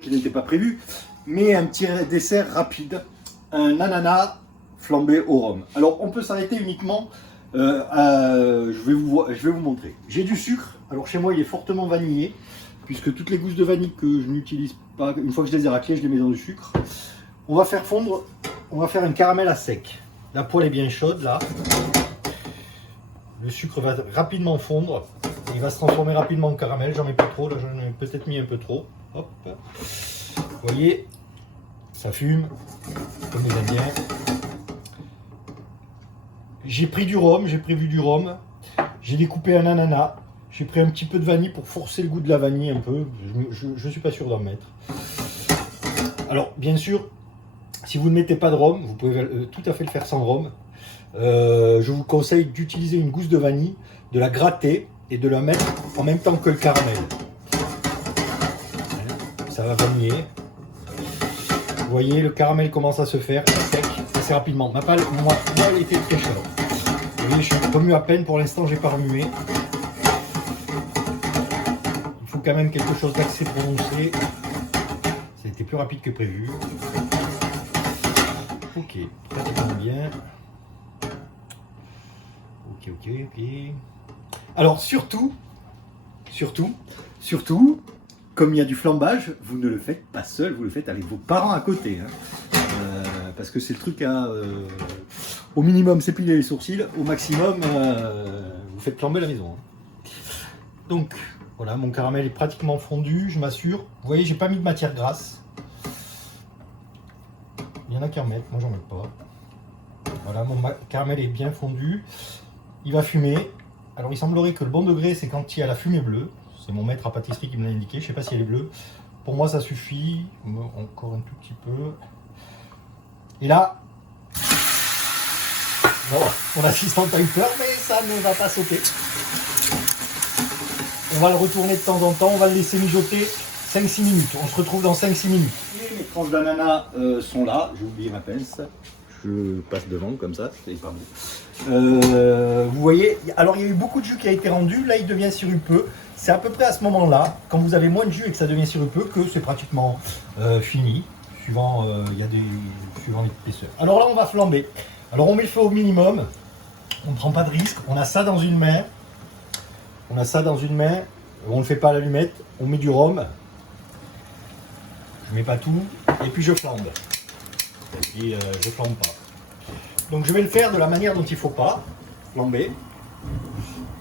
qui n'était pas prévu, mais un petit dessert rapide, un ananas flambé au rhum. Alors on peut s'arrêter uniquement, je vais vous montrer. J'ai du sucre, alors chez moi il est fortement vanillé, puisque toutes les gousses de vanille que je n'utilise pas, une fois que je les ai raclées, je les mets dans du sucre. On va faire fondre, on va faire un caramel à sec. La poêle est bien chaude là. Le sucre va rapidement fondre, il va se transformer rapidement en caramel. J'en mets pas trop, là j'en ai peut-être mis un peu trop. Hop. Vous voyez, ça fume, comme j'aime bien. J'ai pris du rhum, j'ai découpé un ananas, j'ai pris un petit peu de vanille pour forcer le goût de la vanille un peu. Je suis pas sûr d'en mettre. Alors, bien sûr, si vous ne mettez pas de rhum, vous pouvez tout à fait le faire sans rhum. Je vous conseille d'utiliser une gousse de vanille, de la gratter et de la mettre en même temps que le caramel. Ça va vaniller. Vous voyez, le caramel commence à se faire sec assez rapidement. Ma poêle était très chaude. Vous voyez, je remue à peine. Pour l'instant, j'ai pas remué. Il faut quand même quelque chose d'assez prononcé. Ça a été plus rapide que prévu. Ok, pratiquement bien. Ok. Alors surtout, comme il y a du flambage, vous ne le faites pas seul, vous le faites avec vos parents à côté. Hein. Parce que c'est le truc à... au minimum, s'épiler les sourcils. Au maximum, vous faites flamber la maison. Hein. Donc, voilà, mon caramel est pratiquement fondu, je m'assure. Vous voyez, j'ai pas mis de matière grasse. Il y en a qui en mettent, moi j'en mets pas. Voilà, mon caramel est bien fondu. Il va fumer. Alors il semblerait que le bon degré, c'est quand il y a la fumée bleue. C'est mon maître à pâtisserie qui me l'a indiqué. Je ne sais pas si elle est bleue. Pour moi, ça suffit. Encore un tout petit peu. Et là, bon, mon assistante a eu peur, mais ça ne va pas sauter. On va le retourner de temps en temps. On va le laisser mijoter 5-6 minutes. On se retrouve dans 5-6 minutes. Et mes tranches d'ananas sont là. J'ai oublié ma pince. Je passe devant comme ça, c'est pas bon. Vous voyez, alors il y a eu beaucoup de jus qui a été rendu, là il devient sirupeux. C'est à peu près à ce moment-là, quand vous avez moins de jus et que ça devient sirupeux, que c'est pratiquement fini, suivant l'épaisseur. Alors là on va flamber. Alors on met le feu au minimum, on ne prend pas de risque, on a ça dans une main, on ne le fait pas à l'allumette, on met du rhum, je mets pas tout, et puis je flambe. Et je flambe pas. Donc je vais le faire de la manière dont il ne faut pas flamber.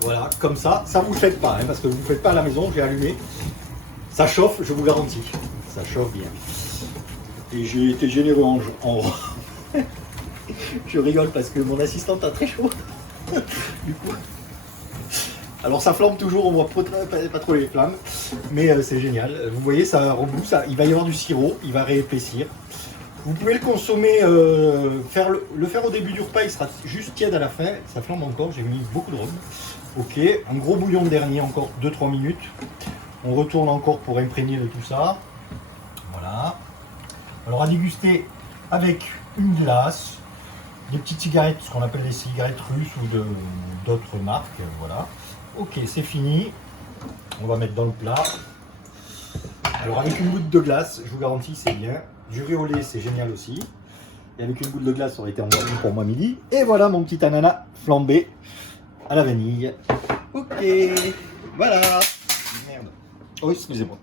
Voilà, comme ça. Ça vous le faites pas, hein, parce que vous ne le faites pas à la maison, j'ai allumé. Ça chauffe, je vous garantis. Ça chauffe bien. Et j'ai été généreux en... Je rigole parce que mon assistante a très chaud. Du coup... Alors ça flambe toujours, on voit pas trop les flammes, mais c'est génial. Vous voyez, ça reboue, il va y avoir du sirop, il va réépaissir. Vous pouvez le consommer, le faire au début du repas, il sera juste tiède à la fin. Ça flambe encore, j'ai mis beaucoup de rhum. Ok, un gros bouillon de dernier, encore 2-3 minutes. On retourne encore pour imprégner de tout ça. Voilà. Alors à déguster avec une glace, des petites cigarettes, ce qu'on appelle les cigarettes russes ou d'autres marques. Voilà. Ok, c'est fini. On va mettre dans le plat. Alors avec une goutte de glace, je vous garantis, c'est bien. Du riz au lait, c'est génial aussi. Et avec une goutte de glace, ça aurait été encore mieux pour moi midi. Et voilà mon petit ananas flambé à la vanille. Ok, voilà. Merde. Oh, excusez-moi.